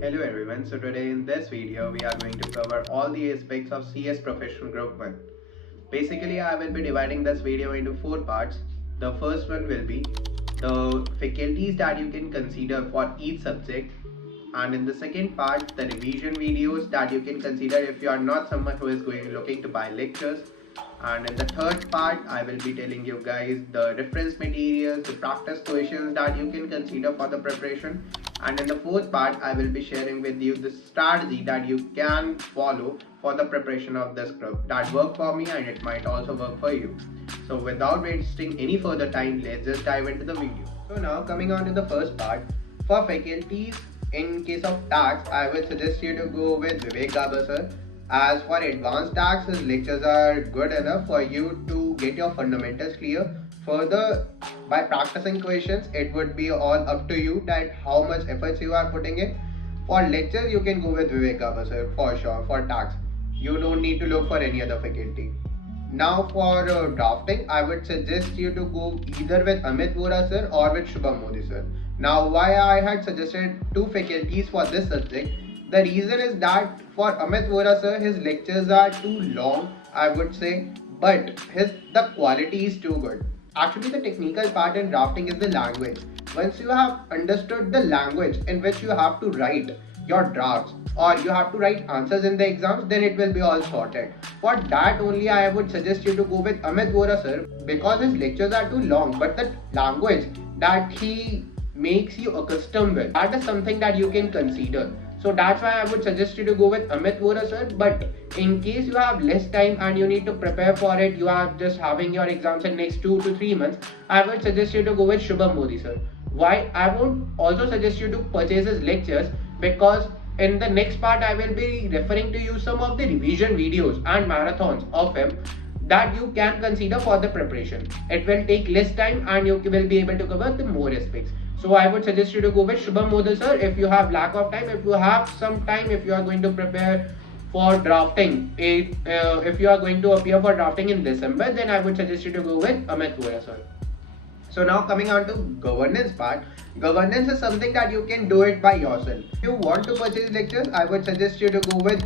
Hello everyone, so today in this video we are going to cover all the aspects of CS Professional Group 1. Basically I will be dividing this video into 4 parts. The first one will be the faculties that you can consider for each subject, and in the second part the revision videos that you can consider if you are not someone who is looking to buy lectures, and in the third part I will be telling you guys the reference materials, the practice questions that you can consider for the preparation, and in the fourth part I will be sharing with you the strategy that you can follow for the preparation of this group that worked for me and it might also work for you. So without wasting any further time, let's just dive into the video. So now coming on to the first part, for faculties in case of tax, I would suggest you to go with Vivek Gaba sir. As for advanced tax, his lectures are good enough for you to get your fundamentals clear. Further, by practicing questions, it would be all up to you that how much efforts you are putting in. For lectures, you can go with Vivek Gaba sir for sure. For tax, you don't need to look for any other faculty. Now for drafting, I would suggest you to go either with Amit Vora sir or with Shubham Modi sir. Now why I had suggested two faculties for this subject, the reason is that for Amit Vora sir, his lectures are too long, I would say, but the quality is too good. Actually, the technical part in drafting is the language. Once you have understood the language in which you have to write your drafts or you have to write answers in the exams, then it will be all sorted. For that only I would suggest you to go with Amit Vora sir, because his lectures are too long, but the language that he makes you accustomed with, that is something that you can consider. So that's why I would suggest you to go with Amit Vora sir. But in case you have less time and you need to prepare for it, you are just having your exams in next 2 to 3 months, I would suggest you to go with Shubham Modi sir. Why? I would also suggest you to purchase his lectures, because in the next part I will be referring to you some of the revision videos and marathons of him that you can consider for the preparation. It will take less time and you will be able to cover the more aspects. So I would suggest you to go with Shubham Modi sir if you have lack of time. If you have some time, if you are going to prepare for drafting, if you are going to appear for drafting in December, then I would suggest you to go with Amit Vora sir. So now coming on to governance part. Governance is something that you can do it by yourself. If you want to purchase lectures, I would suggest you to go with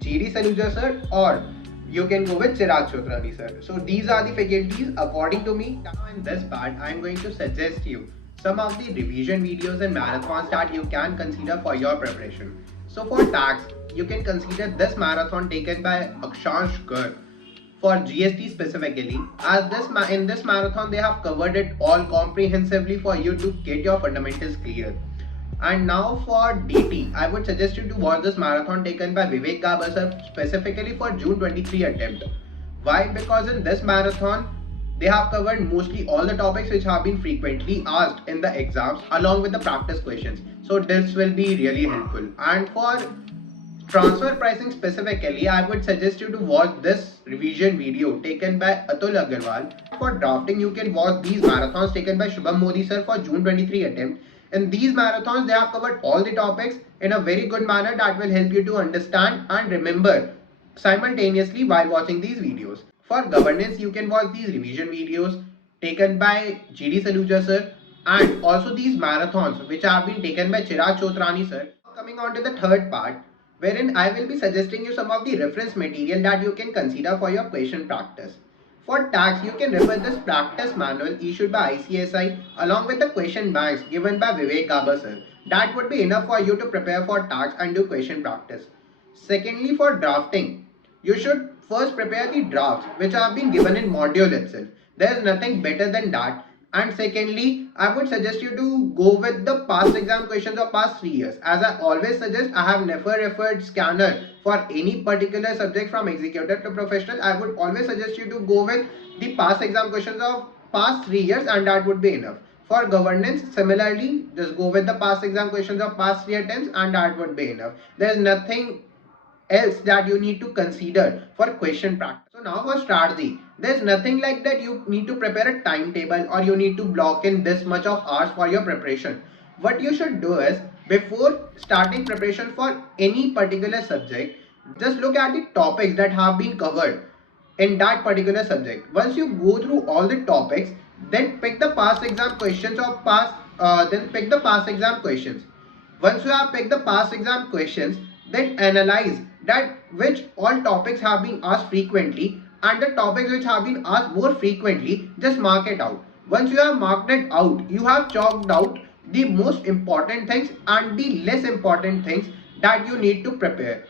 GD Saluja sir, or you can go with Chirag Chotrani sir. So these are the faculties according to me. Now in this part, I am going to suggest you some of the revision videos and marathons that you can consider for your preparation. So for tax, you can consider this marathon taken by Akshansh Garg for GST specifically, as in this marathon they have covered it all comprehensively for you to get your fundamentals clear. And now for DT, I would suggest you to watch this marathon taken by Vivek Gaba sir specifically for June 23 attempt. Why? Because in this marathon they have covered mostly all the topics which have been frequently asked in the exams along with the practice questions. So this will be really helpful. And for transfer pricing specifically, I would suggest you to watch this revision video taken by Atul Agarwal. For drafting, you can watch these marathons taken by Shubham Modi sir for June 23 attempt. In these marathons, they have covered all the topics in a very good manner that will help you to understand and remember simultaneously while watching these videos. For governance, you can watch these revision videos taken by GD Saluja sir, and also these marathons which have been taken by Chirag Chotrani sir. Coming on to the third part, wherein I will be suggesting you some of the reference material that you can consider for your question practice. For tax, you can refer this practice manual issued by ICSI along with the question banks given by Vivek Gaba sir. That would be enough for you to prepare for tax and do question practice. Secondly, for drafting, you should first prepare the drafts which have been given in module itself. There is nothing better than that. And secondly, I would suggest you to go with the past exam questions of past 3 years. As I always suggest, I have never referred scanner for any particular subject from executive to professional. I would always suggest you to go with the past exam questions of past 3 years, and that would be enough. For governance, similarly, just go with the past exam questions of past 3 attempts and that would be enough. There is nothing else that you need to consider for question practice. So now for strategy, there's nothing like that you need to prepare a timetable or you need to block in this much of hours for your preparation. What you should do is, before starting preparation for any particular subject, just look at the topics that have been covered in that particular subject. Once you go through all the topics, then pick the past exam questions or then pick the past exam questions. Once you have picked the past exam questions, then analyze that which all topics have been asked frequently, and the topics which have been asked more frequently, just mark it out. Once you have marked it out, you have chalked out the most important things and the less important things that you need to prepare.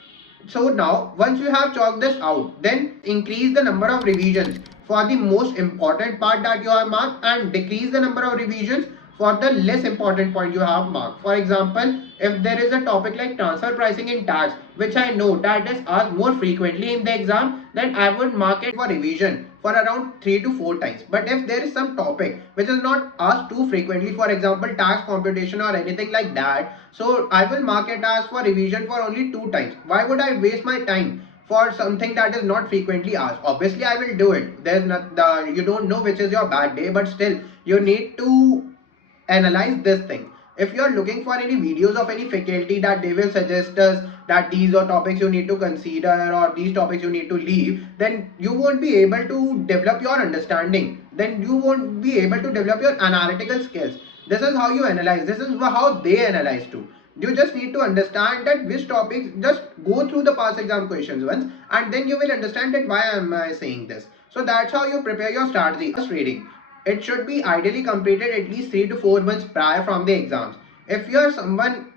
So now once you have chalked this out, then increase the number of revisions for the most important part that you have marked and decrease the number of revisions for the less important point you have marked. For example, if there is a topic like transfer pricing in tax, which I know that is asked more frequently in the exam, then I would mark it for revision for around 3 to 4 times. But if there is some topic which is not asked too frequently, for example tax computation or anything like that, so I will mark it as for revision for only 2 times. Why would I waste my time for something that is not frequently asked? Obviously I will do it. There's not you don't know which is your bad day, but still you need to analyze this thing. If you are looking for any videos of any faculty that they will suggest us that these are topics you need to consider or these topics you need to leave, then you won't be able to develop your understanding, then you won't be able to develop your analytical skills. This is how you analyze, this is how they analyze too. You just need to understand that which topics, just go through the past exam questions once and then you will understand that why am I saying this. So that's how you prepare your strategy. First reading, it should be ideally completed at least 3 to 4 months prior from the exams. If you are someone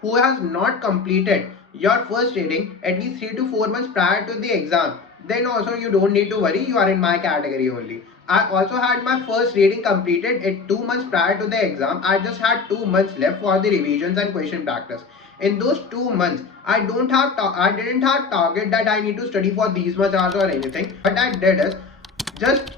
who has not completed your first reading at least 3 to 4 months prior to the exam, then also you don't need to worry, you are in my category only. I also had my first reading completed at 2 months prior to the exam. I just had 2 months left for the revisions and question practice. In those 2 months, I didn't have target that I need to study for these much hours or anything. What I did is just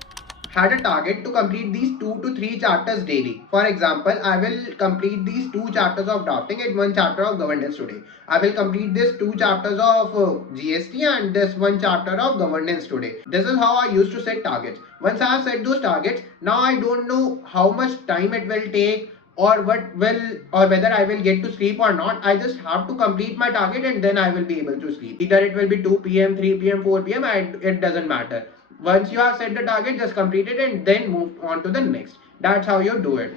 had a target to complete these 2 to 3 chapters daily. For example, I will complete these 2 chapters of drafting and 1 chapter of governance today. I will complete this 2 chapters of GST and this 1 chapter of governance today. This is how I used to set targets. Once I have set those targets, now I don't know how much time it will take or whether I will get to sleep or not. I just have to complete my target and then I will be able to sleep. Either it will be 2 p.m., 3 p.m., 4 p.m. It doesn't matter. Once you have set the target, just complete it and then move on to the next. That's how you do it.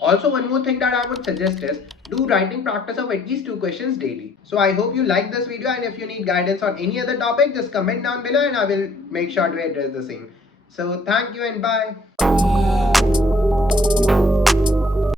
Also, one more thing that I would suggest is do writing practice of at least 2 questions daily. So I hope you like this video, and if you need guidance on any other topic, just comment down below and I will make sure to address the same. So thank you and bye.